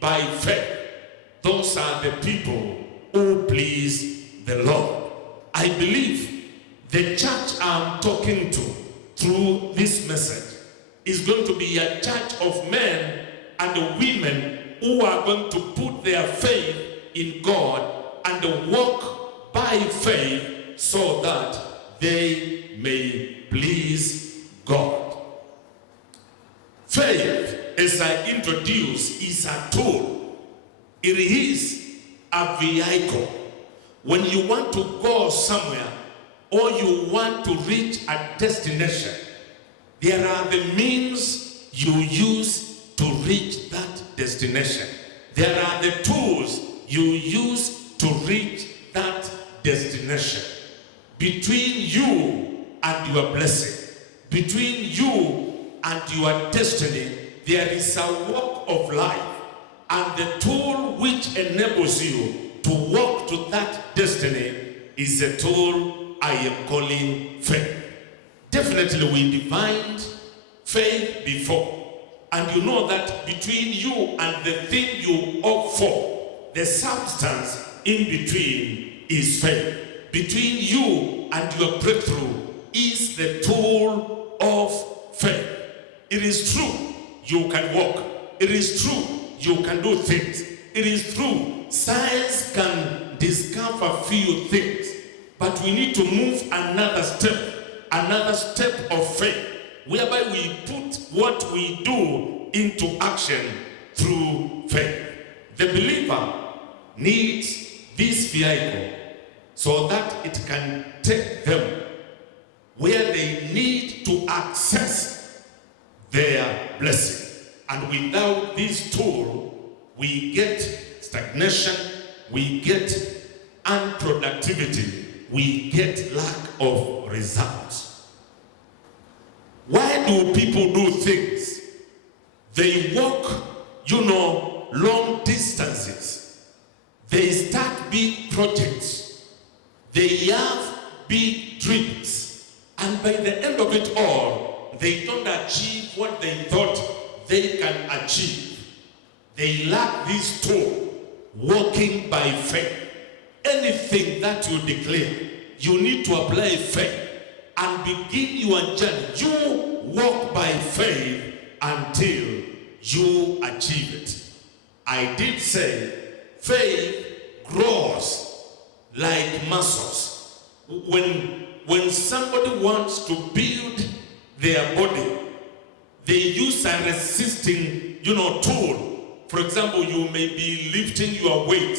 by faith. Those are the people who please the Lord. I believe the church I'm talking to through this message is going to be a church of men and women who are going to put their faith in God and walk by faith so that they may please God. Faith, as I introduced, is a tool. It is a vehicle. When you want to go somewhere or you want to reach a destination, there are the means you use to reach that destination. There are the tools you use to reach that destination. Between you and your blessing, between you and your destiny, there is a walk of life, and the tool which enables you to walk to that destiny is a tool I am calling faith. Definitely we defined faith before, and you know that between you and the thing you hope for, the substance in between is faith. Between you and your breakthrough is the tool of faith. It is true you can walk. It is true you can do things. It is true science can discover few things, but we need to move another step of faith, whereby we put what we do into action through faith. The believer needs this vehicle so that it can take them where they need to access their blessing. And without this tool, we get stagnation, we get unproductivity, we get lack of results. Why do people do things? They walk, long distances. They start big projects. They have big dreams. And by the end of it all, they don't achieve what they thought they can achieve. They lack this tool, walking by faith. Anything that you declare, you need to apply faith and begin your journey. You walk by faith until you achieve it. I did say faith grows like muscles. When somebody wants to build their body, they use a resisting, tool. For example, you may be lifting your weight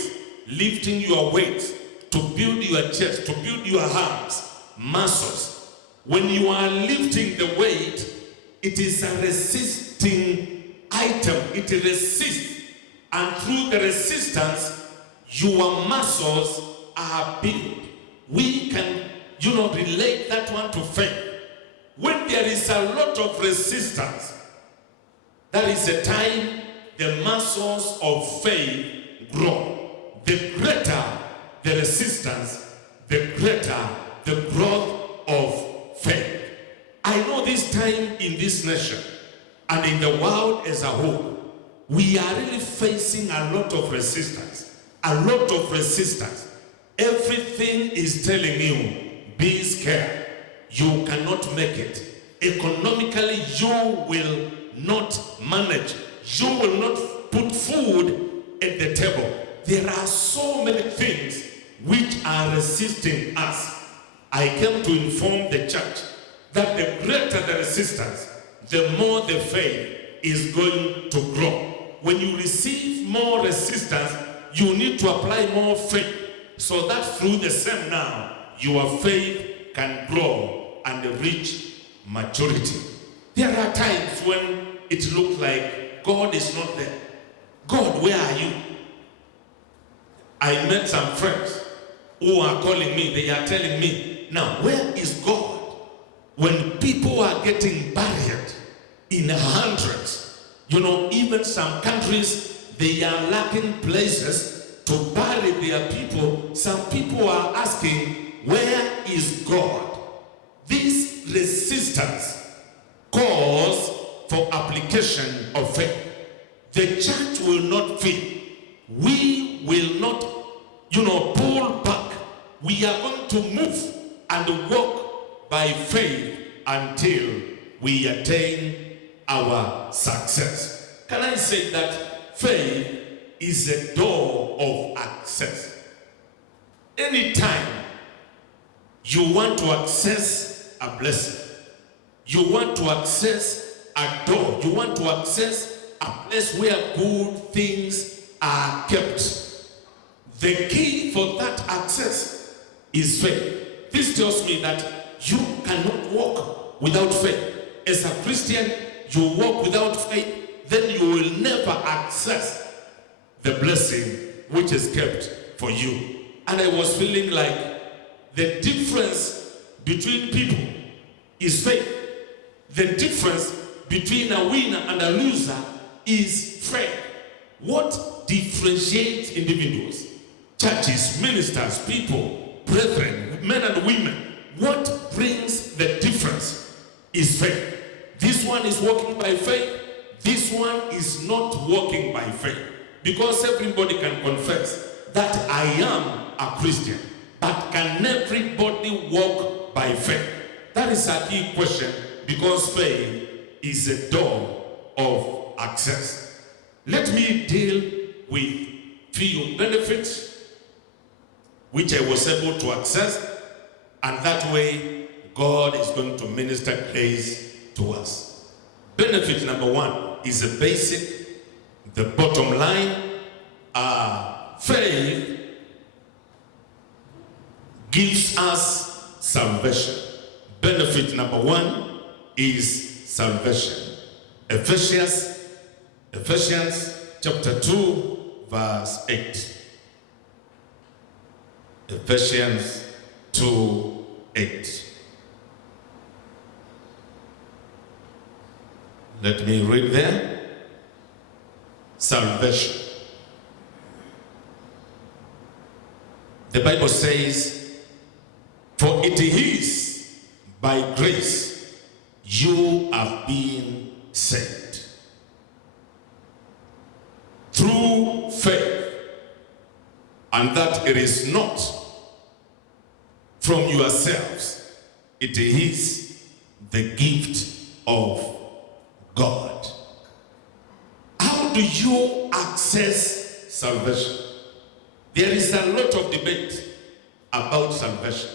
to build your chest, to build your arms, muscles. When you are lifting the weight, it is a resisting item. It resists, and through the resistance, your muscles are built. We can, relate that one to faith. When there is a lot of resistance, that is the time the muscles of faith grow. The greater the resistance, the greater the growth of faith. I know this time in this nation and in the world as a whole, we are really facing a lot of resistance. A lot of resistance. Everything is telling you, be scared. You cannot make it. Economically, you will not manage. You will not put food at the table. There are so many things which are resisting us. I came to inform the church that the greater the resistance, the more the faith is going to grow. When you receive more resistance, you need to apply more faith so that through the same now, your faith can grow and reach maturity. There are times when it looks like God is not there. God, where are you? I met some friends who are calling me. They are telling me, now, where is God? When people are getting buried in hundreds, even some countries, they are lacking places to bury their people. Some people are asking, where is God? This resistance calls for application of faith. The church will not fail. We will not, pull back. We are going to move and walk by faith until we attain our success. Can I say that faith is a door of access? Anytime you want to access a blessing, you want to access a door, you want to access a place where good things are kept, the key for that access is faith. This tells me that you cannot walk without faith. As a Christian, you walk without faith, then you will never access the blessing which is kept for you. And I was feeling like the difference between people is faith. The difference between a winner and a loser is faith. What differentiates individuals, churches, ministers, people, brethren, men and women? What brings the difference is faith. This one is walking by faith. This one is not walking by faith. Because everybody can confess that I am a Christian. But can everybody walk by faith? That is a key question, because faith is a door of access. Let me deal with few benefits which I was able to access, and that way God is going to minister grace to us. Benefit number one is a basic, the bottom line. Faith gives us salvation. Benefit number one is salvation. Ephesians chapter 2 verse 8. Ephesians 2:8. Let me read there. Salvation. The Bible says, for it is by grace you have been saved, through faith, and that it is not from yourselves, it is the gift of God. How do you access salvation? There is a lot of debate about salvation.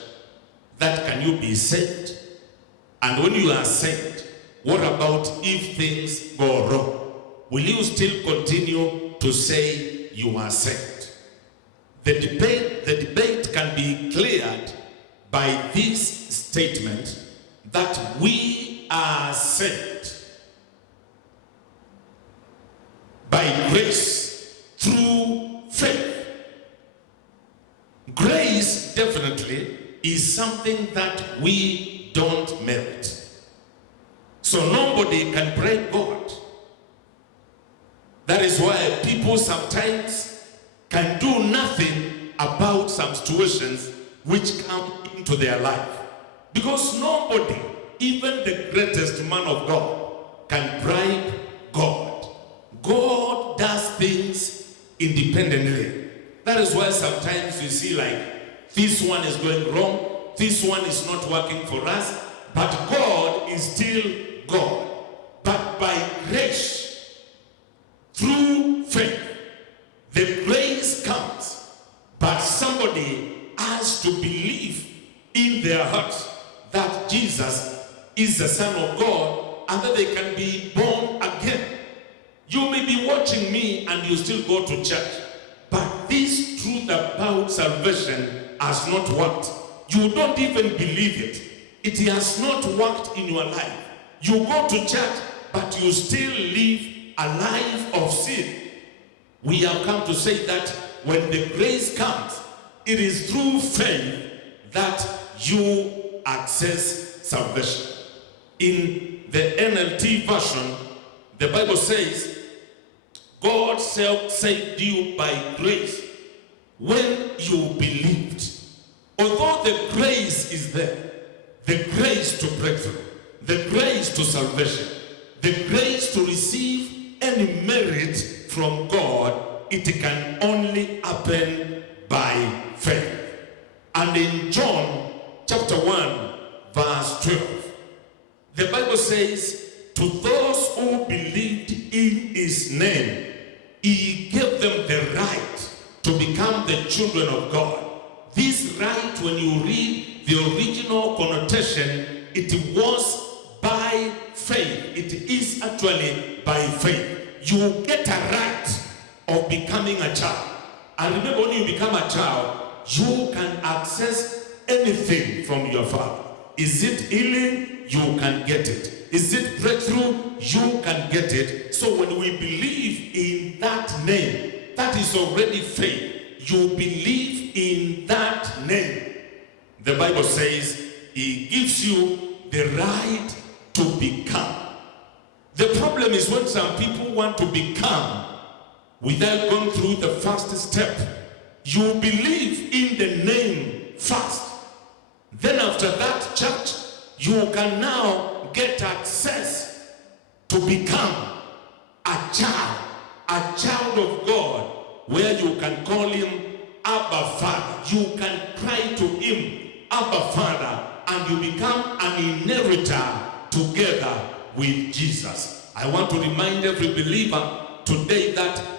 That can you be saved? And when you are saved, what about if things go wrong? Will you still continue to say you are saved? The debate can be cleared by this statement that we are saved by grace through faith. Grace definitely is something that we don't merit. So nobody can break God. That is why people sometimes can do nothing about some situations which come into their life. Because nobody, even the greatest man of God, can bribe God. God does things independently. That is why sometimes you see like, this one is going wrong, this one is not working for us, but God is still God. But by grace, through faith, the grace comes, but somebody has to believe in their hearts that Jesus is the Son of God and that they can be born again. You may be watching me and you still go to church, but this truth about salvation has not worked. You don't even believe it. It has not worked in your life. You go to church, but you still live a life of sin. We have come to say that when the grace comes, it is through faith that you access salvation. In the NLT version, the Bible says, God saved you by grace when you believed. Although the grace is there, the grace to breakthrough, the grace to salvation, the grace to receive any merit from God, it can only happen by faith. And in John chapter 1, verse 12, the Bible says, to those who believed in his name, he gave them the right to become the children of God. This right, when you read the original connotation, it was by faith. It is actually by faith. You get a right of becoming a child. And remember, when you become a child, you can access anything from your Father. Is it healing? You can get it. Is it breakthrough? You can get it. So when we believe in that name, that is already faith. You believe in that name. The Bible says he gives you the right to become. The problem is when some people want to become without going through the first step. You believe in the name first. Then after that, church, you can now get access to become a child of God, where you can call him Abba Father. You can cry to him, Abba Father, and you become an inheritor together with Jesus. I want to remind every believer today that